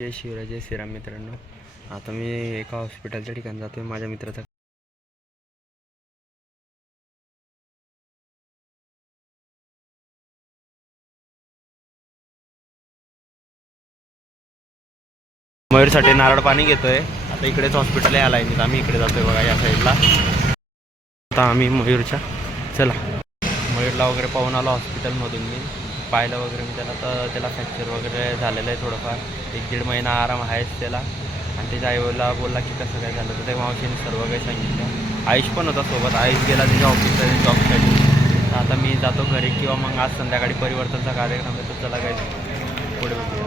जय शिवराय, जय श्रीराम. मित्रांनो, आता मी एका हॉस्पिटलच्या ठिकाणी जातोय. माझ्या मित्राचा मयूरसाठी नारळ पाणी घेतोय. आता इकडेच हॉस्पिटल आहे, आलाय मी. आम्ही इकडे जातोय बघा, या साईडला. आता आम्ही मयूरच्या चला मयूरला वगैरे पाहून आलो हॉस्पिटलमधून. मी पाहिलं वगैरे मी त्याला, तर त्याला फ्रॅक्चर वगैरे झालेलं आहे थोडंफार. 1-1.5 महिना आराम आहेच त्याला. आणि त्याच्या आईवडला बोलला की कसं काय झालं, तर त्या मावशीने सर्व काही सांगितलं. आयुष पण होता सोबत. आयुष गेला त्याच्या ऑफिसला जॉबसाठी. तर आता मी जातो घरी, किंवा मग आज संध्याकाळी परिवर्तनचा कार्यक्रम आहे, तर चला काय पुढे बघूया.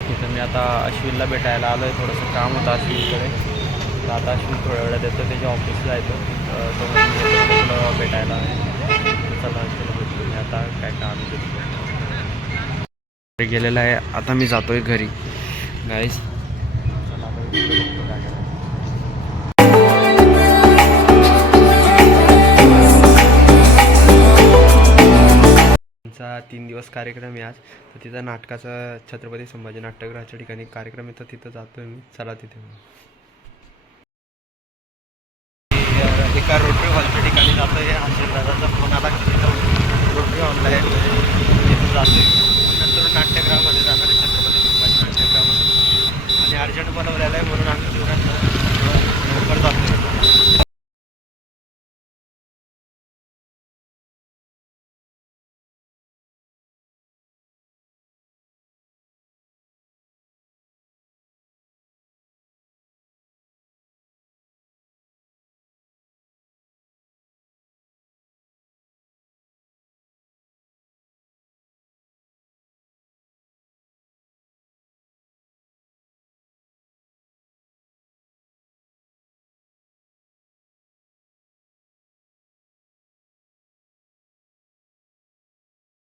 इथं मी आता अश्विनला भेटायला आलो आहे. थोडंसं काम होतं अश्विनकडे. तर आता अश्विन थोड्या वेळात येतो, त्याच्या ऑफिसला येतो. तो भेटायला चला भेटतो मी. आता काय काम गेलेला आहे. आता मी जातोय घरी गाईस. चला आता बघतो काय करायचं. 3 दिवस कार्यक्रम आहे आज. तर तिथं नाटकाचा छत्रपती संभाजी नाट्यगृहाच्या ठिकाणी कार्यक्रम आहे, तर तिथं जातोय मी. चला तिथे एका रोटरी हॉलच्या ठिकाणी जातोय. आशीर्वादाचा फोन आला की रोटरी हॉलला आहे, तिथं जातोय. नंतर नाट्यगृहामध्ये जाणार आहे, छत्रपती संभाजी नाट्यगृहामध्ये. आणि अर्जंट बोलवलेलं आहे म्हणून आम्ही लवकर जातोय.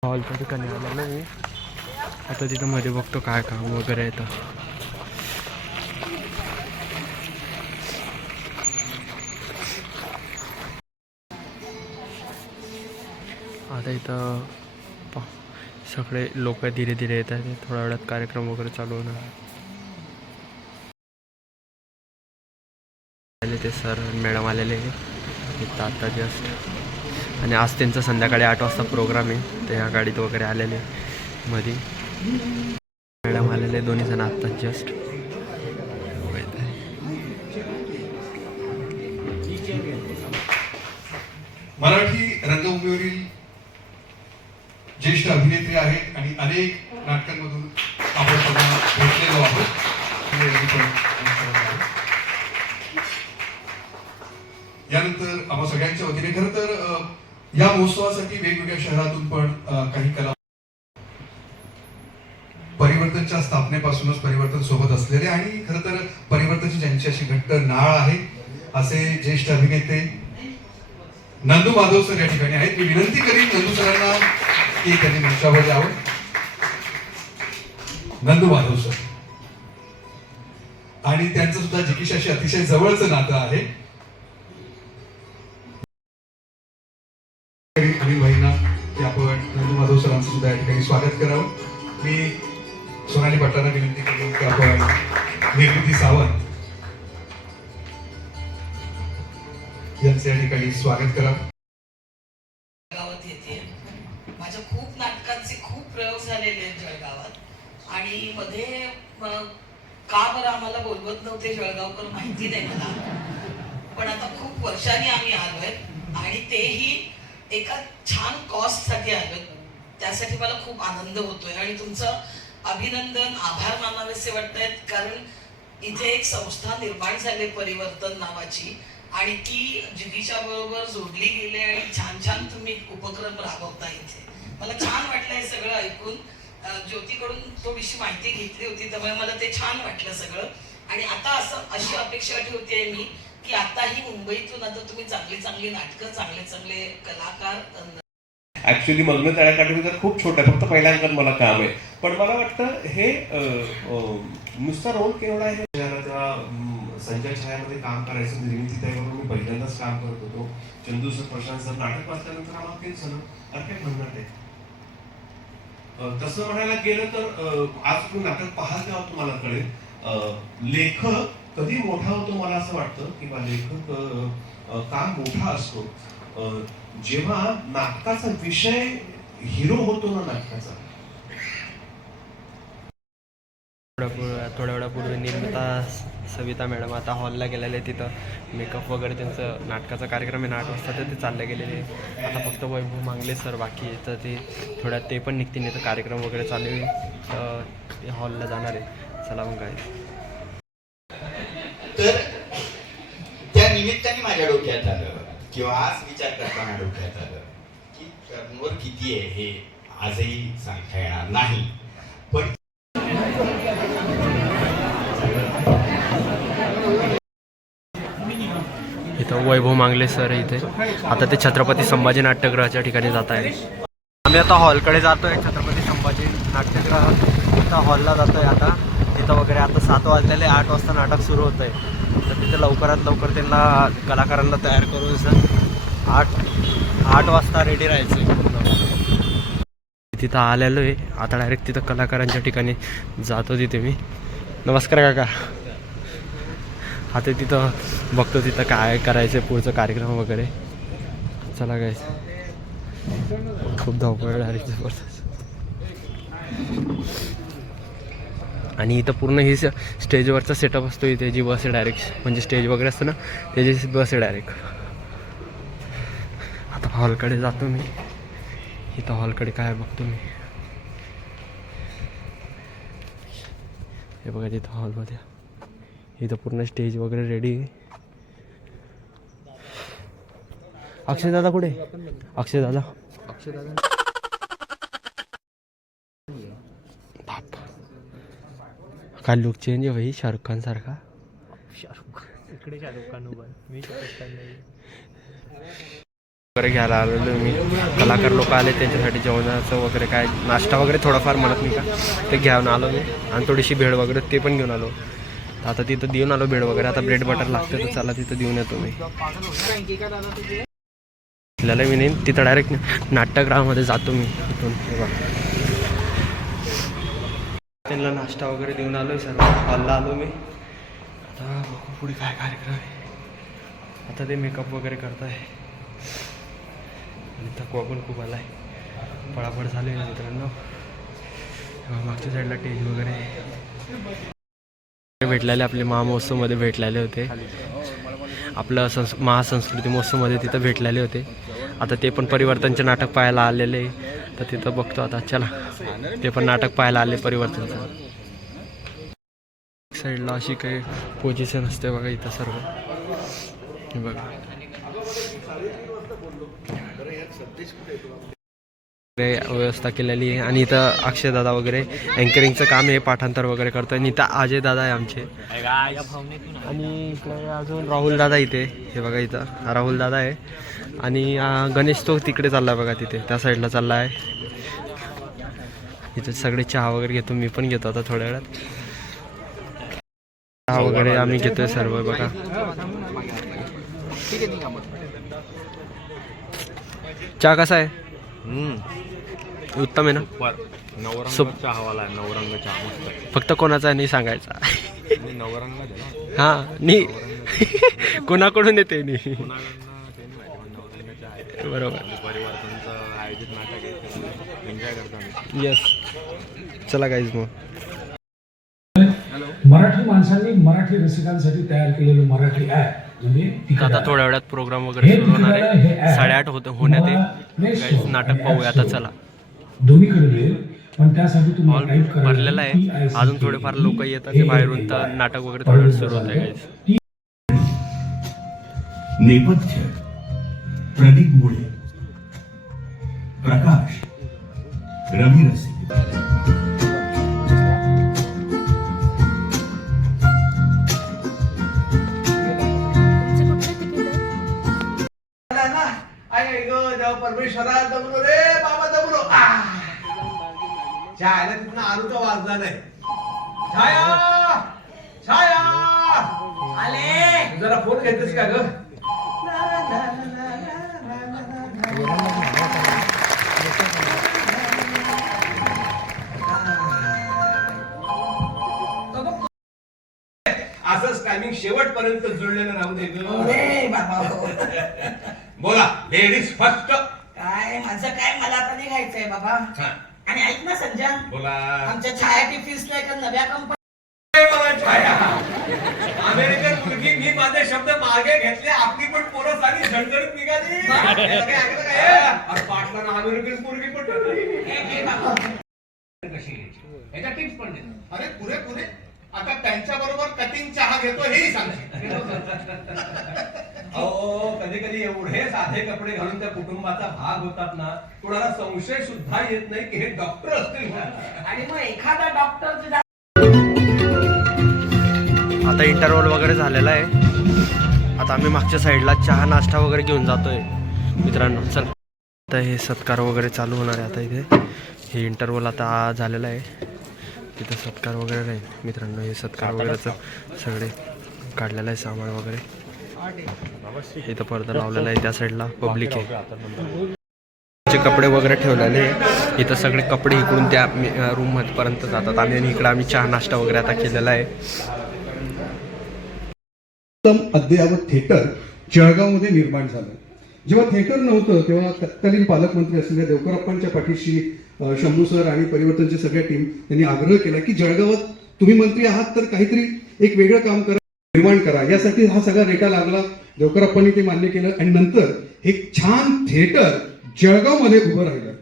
हॉलच्या ठिकाणी आलो ना मी. आता तिथं मध्ये बघतो काय काम वगैरे येतं. आता इथं सगळे लोक धीरे धीरे येत आहेत. थोड्या वेळात कार्यक्रम वगैरे चालू होणार. ते सर मॅडम आलेले इथं आता जस्ट. आणि आज त्यांचा संध्याकाळी 8 वाजता प्रोग्राम आहे. ते ह्या गाडीत वगैरे आलेले मध्ये. मॅडम आलेले दोन्ही जण आत्ताच जस्ट. मराठी रंगभूमीवरील ज्येष्ठ अभिनेत्री आहेत आणि अनेक नाटकांमधून आपण त्यांना भेटलेलो आहोत. यानंतर आपण सगळ्यांच्या वतीने खरं तर या महोत्सवासाठी वेगवेगळ्या शहरातून पण काही कला परिवर्तनच्या स्थापनेपासूनच परिवर्तन सोबत असलेले आणि खरं तर परिवर्तनची ज्यांच्याशी घट्ट नाळ आहे असे ज्येष्ठ अभिनेते नंदू माधव सर या ठिकाणी आहेत. मी विनंती करीन नंदू सरांना की त्यांनी मंचावर यावं. नंदू माधव सर आणि त्यांचं सुद्धा जिकीशाशी अतिशय जवळचं नातं आहे. अनिल भाईंना की आपण नंदू माधव सरांचं सुद्धा या ठिकाणी स्वागत करावं. मी सोनाली पाटलांना विनंती करेन की आपण निर्मिती सावंत यांचे या ठिकाणी स्वागत करावं. जळगावात येते. माझ्या खूप नाटकांचे खूप प्रयोग झालेले आहेत जळगावात. आणि मध्ये का बरं आम्हाला बोलवत नव्हते जळगावकर माहिती नाही मला. पण आता खूप वर्षांनी आम्ही आलोय आणि तेही एका छान कॉस्ट साठी आलोय. त्यासाठी मला खूप आनंद होतोय आणि तुमचं अभिनंदन, आभार मानावेसे वाटतायत. कारण इथे एक संस्था निर्माण झाली परिवर्तन नावाची आणि ती जिगीच्या बरोबर जोडली गेली आणि छान छान तुम्ही उपक्रम राबवता इथे. मला छान वाटलं हे सगळं ऐकून. ज्योतीकडून तो विषय माहिती घेतली होती त्यामुळे मला ते छान वाटलं सगळं. आणि आता अशी अपेक्षा ठेवते मी की आताही मुंबईतून आता तुम्ही चांगली चांगली नाटकं, चांगले चांगले कलाकार. ऍक्च्युली मग्न तळ्याकाठी तर खूप छोटं आहे, फक्त पहिल्या अंकात मला काम आहे. पण मला वाटतं हे नुसता रोल केवढा आहे. तेव्हा संजय छायामध्ये काम करायचं, निर्मिती त्याबरोबर मी पहिल्यांदाच काम करत होतो. चंदू सर, प्रशांत सर नाटक वाचल्यानंतर आम्हाला तेच झालं, अरे काय म्हणणार आहे तसं म्हणायला गेलं तर आज तुम्ही नाटक पाहाल तेव्हा तुम्हाला कळेल लेखक कधी मोठा होतो. मला असं वाटतं किंवा लेखक का मोठा असतो जेव्हा नाटकाचा विषय हिरो होतो ना नाटकाचा. थोड्या वेळापूर्वी निर्मिता सविता मॅडम आता हॉलला गेलेले, तिथं मेकअप वगैरे त्यांचं नाटकाचा कार्यक्रम आहे 8 वाजता, तर ते चालले गेलेले. आता फक्त वैभव मांगले सर बाकी आहे, तर ते थोड्यात ते पण निघतील. तर कार्यक्रम वगैरे चालू आहे, तर ते हॉलला जाणार आहे. चला मग काय. तर त्या निमित्ताने माझ्या डोक्यात आलं किंवा आज विचार करताना डोक्यात आलं की टर्नओव्हर किती आहे हे आजही सांगता येणार नाही. पण इथं वैभव मांगले सर आहे इथे. आता ते छत्रपती संभाजी नाट्यगृहाच्या ठिकाणी जात आहे. आम्ही आता हॉलकडे जातो आहे, छत्रपती संभाजी नाट्यगृह. इथं हॉलला जातो आहे आता. तिथं वगैरे आता 7 वाजलेले, 8 वाजता नाटक सुरू होतं आहे. तर तिथे लवकरात लवकर त्यांना कलाकारांना तयार करून सर 8 वाजता रेडी राहायचं आहे. तिथं आलेलो आहे आता. डायरेक्ट तिथं कलाकारांच्या ठिकाणी जातो तिथे मी. नमस्कार काका. आता तिथं बघतो तिथं काय करायचं आहे पुढचं कार्यक्रम वगैरे. चला काय. खूप धावपळ डायरेक्ट जबरदस्त. आणि इथं पूर्ण ही स्टेजवरचा सेटअप असतो इथे. जी बस आहे डायरेक्ट, म्हणजे स्टेज वगैरे असतं ना त्याची बस आहे डायरेक्ट. आता हॉलकडे जातो मी. इथं हॉलकडे काय बघतो मी. हे बघा तिथं हॉलमध्ये इथं पूर्ण स्टेज वगैरे रेडी आहे. अक्षय दादा कुठे? अक्षय दादा बाप, काय लुक चेंज आहे भाई शाहरुख खान सारखा. इकडे शाहरुख खान उभा, मी शाहरुख खान नाही. वगैरे घ्यायला आलेलो मी. कलाकार लोक आले, त्यांच्यासाठी जेवणाचं वगैरे काय नाश्ता वगैरे थोडाफार म्हणत नाही का ते घेऊन आलो मी. आणि थोडीशी भेळ वगैरे ते पण घेऊन आलो. आता तिथं देऊन आलो भेळ वगैरे. आता ब्रेड बटर लागतं तर चला तिथं देऊन येतो मी. आपल्याला मी नाही तिथं डायरेक्ट नाट्यगृहामध्ये जातो मी इथून. हे बघा त्यांना नाश्ता वगैरे देऊन आलो आहे सर. हॉलला आलो मी. आता बघू पुढे काय कार्यक्रम आहे. आता ते मेकअप वगैरे करत आहे. आणि थकवा पण खूप आला आहे. पळापळ झाली आहे मित्रांनो. मागच्या साईडला स्टेज वगैरे भेटलेले आपले महामहोत्सवमध्ये भेटलेले होते. आपलं महासंस्कृती महोत्सवमध्ये तिथं भेटलेले होते. आता ते पण परिवर्तनचे नाटक पाहायला आलेले. तर तिथं बघतो आता. चला ते पण नाटक पाहायला आले परिवर्तनचं. साईडला अशी काही पोझिशन असते बघा इथं सर्व. हे बघा व्यवस्था केलेली आहे. आणि इथं अक्षय दादा वगैरे अँकरिंगचं काम आहे, पाठांतर वगैरे करतोय. आणि इथं अजय दादा आहे आमचे. आणि इकडे अजून राहुल दादा इथे. हे बघा इथं राहुल दादा आहे. आणि गणेश तो तिकडे चालला आहे बघा, तिथे त्या साईडला चालला आहे. इथे सगळे चहा वगैरे घेतो, मी पण घेतो आता थोड्या वेळात. चहा वगैरे आम्ही घेतोय सर्व बघा. चहा कसा आहे? उत्तम आहे ना. नवरंग चहावाला आहे. नवरंग चहा फक्त कोणाचा नाही सांगायचा. नवरंग हां नाही कोणाकडून येते नाही. बरोबर. परिवर्तनचं आयोजित नाटक आहे, एन्जॉय करतो. येस चला गाईज मग. मराठी माणसांनी मराठी रसिकांसाठी तयार केलेलं मराठी ॲप म्हणजे आता थोड्या वेळात प्रोग्राम वगैरे सुरू होणार आहे. 8:30 होण्यात आहे. नाटक पाहूया आता चला. दोन्हीकडे मिळेल, पण त्यासाठी हॉल तुम्हाला टाईप करायचं भरलेला आहे. अजून थोडेफार लोक येतात ते बाहेरून, तर नाटक वगैरे थोडं वेळ सुरू होत आहे गाईज. नेपथ्य प्रदीप मुळे, प्रकाश रवी रसिक. परमेश्वरा दमलो रे बाबा दमलो. छायाला तिथनं आलो तर वाजला नाही. छाया छाया आले. जरा फोन घेतेस का ग? शेवटपर्यंत जुळलेलं राहू दे ग. अरे बाबा हो. बोला लेडीज फर्स्ट. काय माझं काय, मला आता निघायचंय बाबा. हा. आणि ऐक ना संजय, बोला. आमच्या छाया टिफिन्सला एका नव्या कंपनी छाया, अमेरिकन मुलगी, मी माझे शब्द मागे घेतले, आपली पण पोरं सारी झणझणीत निघाली. याला काय ऐकलं काय? अरे पाटलांना अमेरिकन मुलगी पटली. कशी घ्यायची याच्या टिप्स पण देतो. अरे पुरे पुरे आता त्यांच्या बरोबर कटिंग चहा घेतो हेही सांगते. अहो कधी कधी एवढे साधे कपडे घालून त्या कुटुंबाचा भाग होतात ना, कोणाला संशय सुद्धा येत नाही की हे डॉक्टर असतील. आणि मग एखादा डॉक्टर आता इंटरव्हल वगैरे झालेला आहे. आता आम्ही मागच्या साईडला चहा नाश्ता वगैरे घेऊन जातोय मित्रांनो. चल आता हे सत्कार वगैरे चालू होणार आहे. आता इथे हे इंटरव्हल आता झालेलं आहे, तिथं सत्कार वगैरे राहील मित्रांनो. हे सत्कार वगैरेचं सगळे काढलेलं आहे सामान वगैरे. इथं पडदा लावलेला आहे, त्या साईडला पब्लिक आहे. कपडे वगैरे ठेवलेले आहे इथं. सगळे कपडे इकडून त्या रूम पर्यंत जातात. आणि इकडं आम्ही चहा नाश्ता वगैरे आता केलेला आहे. अद्ययावत थिएटर जळगावमध्ये निर्माण झालं. जेव्हा थिएटर नव्हतं तेव्हा तत्कालीन पालकमंत्री असलेल्या देवकरप्पांच्या पाठीशी शंभू सर आणि परिवर्तनची सगळ्या टीम यांनी आग्रह केला की जळगावात तुम्ही मंत्री आहात तर काहीतरी एक वेगळं काम करा, निर्माण करा. यासाठी हा सगळा रेटा लागला. देवकरप्पांनी ते मान्य केलं आणि नंतर एक छान थिएटर जळगावमध्ये उभं राहिलं.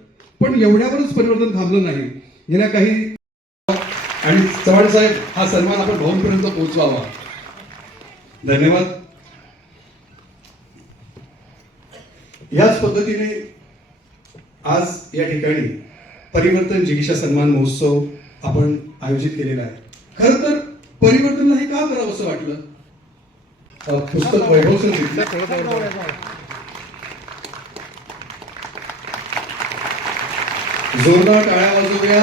पण एवढ्यावरच परिवर्तन थांबलं नाही. गेल्या काही आणि चव्हाण साहेब हा सन्मान आपण भाऊंपर्यंत पोहोचवावा. धन्यवाद. याच पद्धतीने आज या ठिकाणी परिवर्तन जिगीषा सन्मान महोत्सव आपण आयोजित केलेला आहे. खरं तर परिवर्तनला हे का करावं असं वाटलं? पुस्तक वैभव सर जोरदार टाळ्या वाजवूया.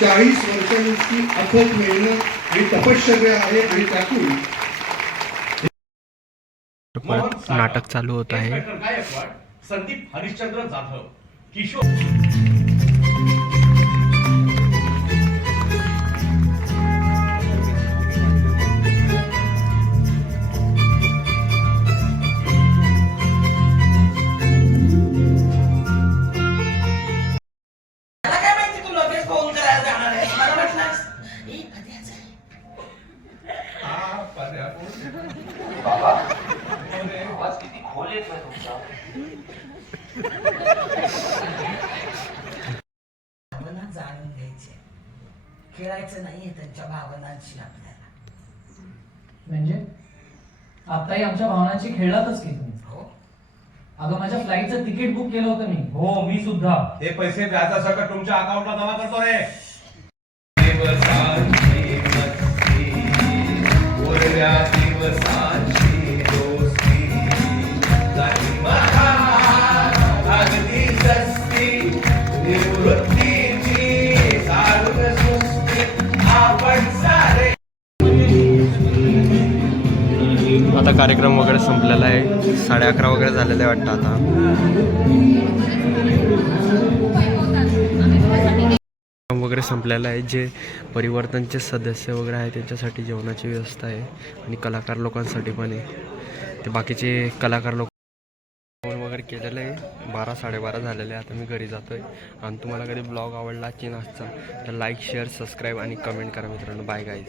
40 वर्षांची अथक मेहनत आणि तपश्चर्या आहे आणि त्यातून नाटक चालू होत आहे. संदीप हरिश्चंद्र जाधव, किशोर. मला काय माहिती तू लगेच फोन करायला जाणार आहे. मला म्हटलंस ए कधी आवाज किती खोल येत नाही तुमचा. भावना जाणून घ्यायचे, खेळायचं नाहीये त्यांच्या भावनांशी आपल्याला. म्हणजे आताही आमच्या भावनांची खेळलातच की तुम्ही. हो अगं माझ्या फ्लाईटचं तिकीट बुक केलं होतं मी. हो मी सुद्धा. हे पैसे व्याजा सकट तुमच्या अकाउंटला जमा करतो रे. आता कार्यक्रम वगैरे संपलेला आहे. 11:30 वगैरे झालेलं आहे वाटतं. आता वगैरे संपलेलं आहे. जे परिवर्तनचे सदस्य वगैरे आहेत त्यांच्यासाठी जेवणाची व्यवस्था आहे आणि कलाकार लोकांसाठी पण आहे. ते बाकीचे कलाकार लोक वगैरे केलेलं आहे. 12-12:30 झालेले आहे. आता मी घरी जातो आहे. आणि तुम्हाला कधी ब्लॉग आवडला की नसता तर लाईक शेअर सबस्क्राईब आणि कमेंट करा मित्रांनो. Bye guys.